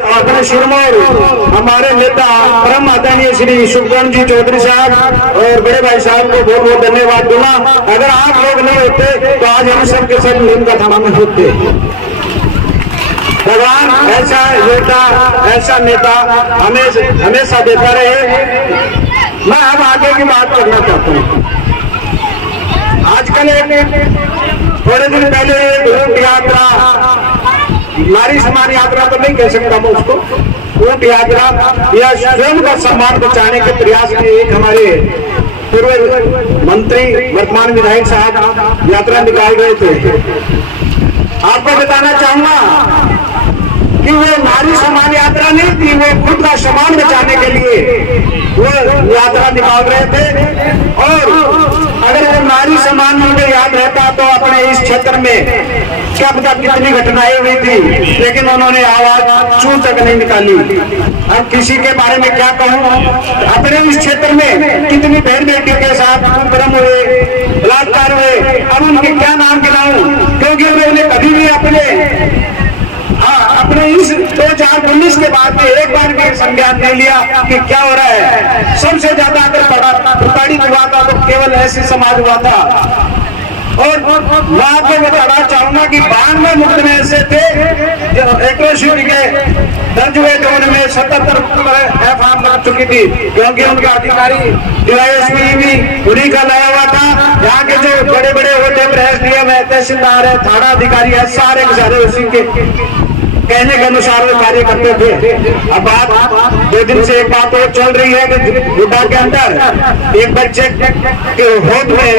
अपने शिरमौर हमारे नेता परम आदरणीय श्री सुखवंत जी चौधरी साहब और बड़े भाई साहब को बहुत बहुत धन्यवाद दूंगा। अगर आप लोग नहीं होते तो आज हम सब के सब नीम का थाना में होते। भगवान ऐसा नेता ऐसा नेता हमेशा देता रहे। मैं अब आगे की बात करना चाहता हूँ। आजकल थोड़े दिन पहले ऊंट यात्रा, नारी सम्मान यात्रा तो नहीं कह सकता मैं उसको, ऊंट यात्रा या स्वयं का सम्मान बचाने के प्रयास में एक हमारे पूर्व मंत्री वर्तमान विधायक साहब यात्रा निकाल रहे थे। आपको बताना चाहूंगा कि वो नारी सम्मान यात्रा नहीं थी, वो खुद का सम्मान बचाने के लिए वो यात्रा निकाल रहे थे। और अगर वो नारी सम्मान मुझे याद रहता तो अपने इस क्षेत्र में क्या पता कितनी घटनाएं हुई थी, लेकिन उन्होंने आवाज चू तक नहीं निकाली। अब किसी के बारे में क्या कहूँ, अपने इस क्षेत्र में कितनी बहन बेटी के साथ कुकर्म हुए, बलात्कार हुए, अब उनके क्या नाम गिनाऊं, क्योंकि उन्होंने कभी भी अपने इस 2019 के बाद में एक बार भी संज्ञान नहीं लिया कि क्या हो रहा है। सबसे ज्यादा अगर प्रताड़ित हुआ था तो केवल ऐसे समाज हुआ था। और मैं आपको बताना चाहूंगा कि 92 मुकदमे ऐसे थे जो एट्रोसिटी के दर्ज हुए थे, उनमें 77 एफआईआर लग चुकी थी, क्योंकि उनका अधिकारी डीवाईएसपी भी उन्हीं का लाया हुआ था। यहाँ के जो बड़े बड़े होते हैं, एसडीएम है, तहसीलदार है, थाना अधिकारी है, सारे के सारे उसी के कहने के अनुसार वो कार्य करते थे। अब बात 2 दिन से एक बात और चल रही है कि गुड्डा के अंदर एक बच्चे के होद में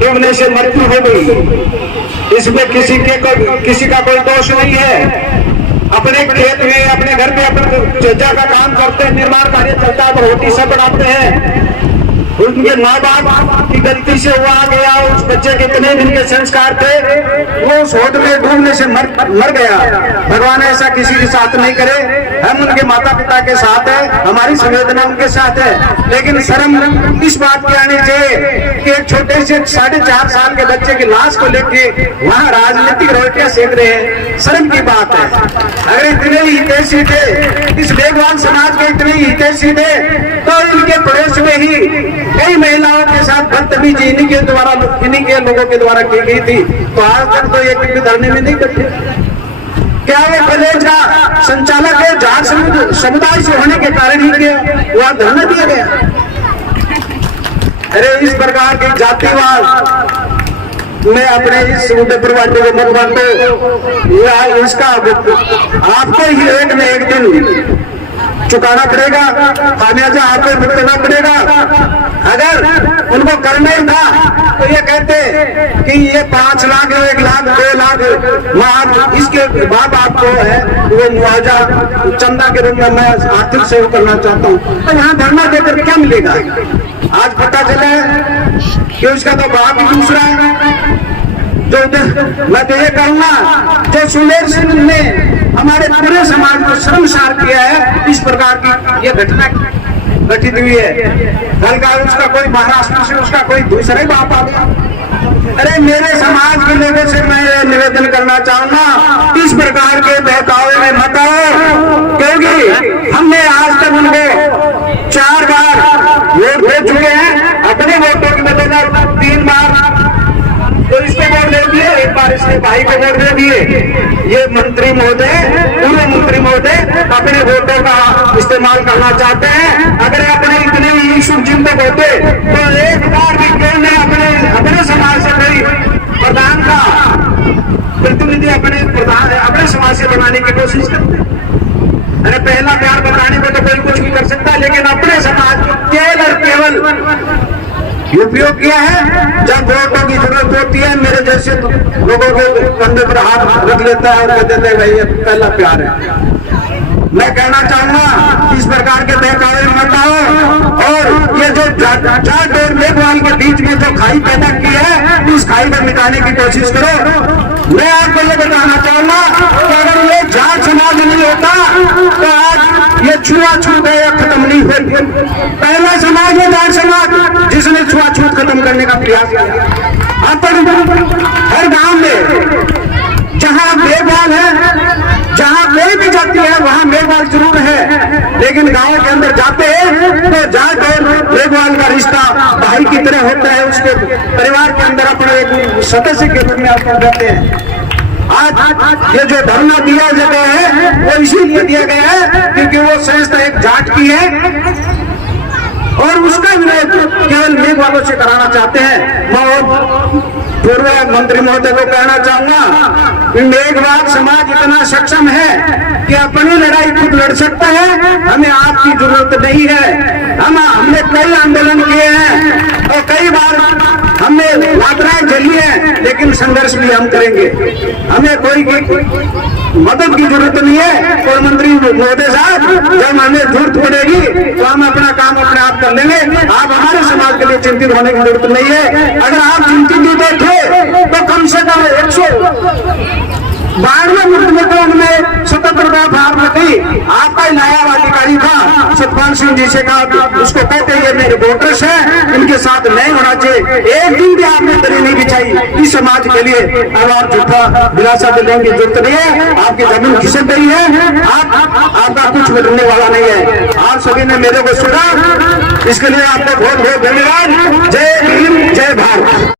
डूबने से मृत्यु हो गई। इसमें किसी का कोई दोष नहीं है। अपने खेत में अपने घर में अपने चर्चा का काम करते हैं, निर्माण कार्य चलता है तो रोटी सब बनाते हैं। उनके माँ बाप की गलती से वो आ गया, उस बच्चे के इतने दिन के संस्कार थे, वो उस होद में डूबने से मर गया। भगवान ऐसा किसी के साथ नहीं करे। हम उनके माता पिता के साथ है, हमारी संवेदना उनके साथ है, लेकिन शर्म इस बात की आनी चाहिए कि एक छोटे से 4.5 साल के बच्चे की लाश को लेके वहाँ राजनीतिक रोटियां सेक रहे हैं। शर्म की बात है। अगर इतने ही हितैषी थे, इस बेगवान समाज के इतने ही हितैषी थे, तो इनके पड़ोस में ही कई महिलाओं के साथ बदतमीजी इन्हीं के लोगों के द्वारा की गई थी। तो आज तक तो एक भी धरने में नहीं बैठे। क्या वो कॉलेज का संचालक है, जाट समुदाय से होने के कारण ही वहां धरना दिया गया? अरे इस प्रकार के जातिवाद में अपने इस उदयपुर वाले को मत बांटो। इसका आपको ही एक न एक दिन चुकाना पड़ेगा, खामियाजा आपको भुगतना पड़ेगा। अगर उनको करना ही था तो ये कहते कि ये 5 लाख 1 लाख 2 लाख इसके बाद आपको है वो मुआवजा चंदा के रूप में मैं आर्थिक सहयोग करना चाहता हूँ, तो यहाँ धरना देकर क्या मिलेगा? आज पता चला है कि उसका तो बाप ही दूसरा है। जो मैं तो ये कहूंगा, जो सुमेर सिंह ने हमारे पूरे समाज को शर्मसार किया है, इस प्रकार की ये घटना घटित हुई है। कल का उसका कोई महाराष्ट्र से उसका कोई दूसरा ही बाप आ गया। अरे मेरे समाज के लोगों से मैं निवेदन करना चाहूंगा, इस प्रकार के बहकावे में मत आओ, क्योंकि हमने आज तक उनको 4 बार वोट दे चुके हैं। अपने वोटों की बदौलत 3 बार तो इसको वोट दे दिए, 1 बार इसके भाई को वोट दे दिए। ये मंत्री महोदय, पूर्व मंत्री महोदय अपने वोटों का इस्तेमाल करना चाहते हैं। अगर अपने इतने ही शुभचिंतक होते तो एक बार भी क्यों ने अपने समाज से कोई प्रधान का प्रतिनिधि अपने समाज से बनाने की कोशिश करते। अरे पहला प्यार बताने को तो कोई कुछ भी कर सकता है, लेकिन अपने समाज को केवल उपयोग किया है। जब वोटों की जरूरत होती है, मेरे जैसे लोगों के कंधे पर हाथ रख लेता है और कह देते हैं भाई ये पहला प्यार है। मैं कहना चाहूंगा इस प्रकार के बहकावे मत आओ। और ये जो जाट और मेघवाल के बीच में जो खाई पैदा की है, उस खाई को मिटाने की कोशिश करो। मैं आपको ये बताना चाहूंगा कि अगर ये जाट समाज नहीं होता तो आज ये छुआछूत है खत्म नहीं हुई। पहला समाज है जाट समाज जिसने छुआछूत खत्म करने का प्रयास किया। अब तक हर गांव में जहां बेबाल है, जहां कोई भी जाति है, लेकिन गांव के अंदर जाते हैं तो जाट और मेघवाल का रिश्ता भाई की तरह होता है, उसके परिवार के अंदर अपने एक सदस्य के रूप में आप रहते हैं। आज ये जो धरना दिया गया है वो इसीलिए दिया गया है क्योंकि वो संस्था एक जाट की है और उसका विरोध केवल मेघ वालों से कराना चाहते हैं। मैं पूर्व मंत्री महोदय को कहना चाहूंगा कि मेघवाल समाज इतना सक्षम है कि अपनी लड़ाई खुद लड़ सकता है, हमें आपकी जरूरत नहीं है। हमने कई आंदोलन किए हैं और कई बार हमने यात्राएं झेली है, लेकिन संघर्ष भी हम करेंगे। हमें कोई मदद की जरूरत नहीं है। कोई मंत्री महोदय साहब, जब हमें जरूरत पड़ेगी तो हम अपना काम अपने आप कर लेंगे। आप हमारे समाज के लिए चिंतित होने की जरूरत नहीं है। अगर आप चिंतित थे तो कम से कम 192 मिनट में उनमें स्वतंत्रता भाव थी। आपका नायब अधिकारी था सतपाल सिंह जी से कहा, उसको कहते ये मेरे वोटर्स हैं, इनके साथ नहीं होना चाहिए। एक दिन भी आपने दरी नहीं बिछाई इस समाज के लिए। अब आप झूठा दिलासा देने की जरूरत नहीं है। आपकी जमीन खिसक गई है, आपका कुछ मिलने वाला नहीं है। आप सभी ने मेरे को सुना, इसके लिए आपको बहुत बहुत धन्यवाद। जय हिंद, जय भारत।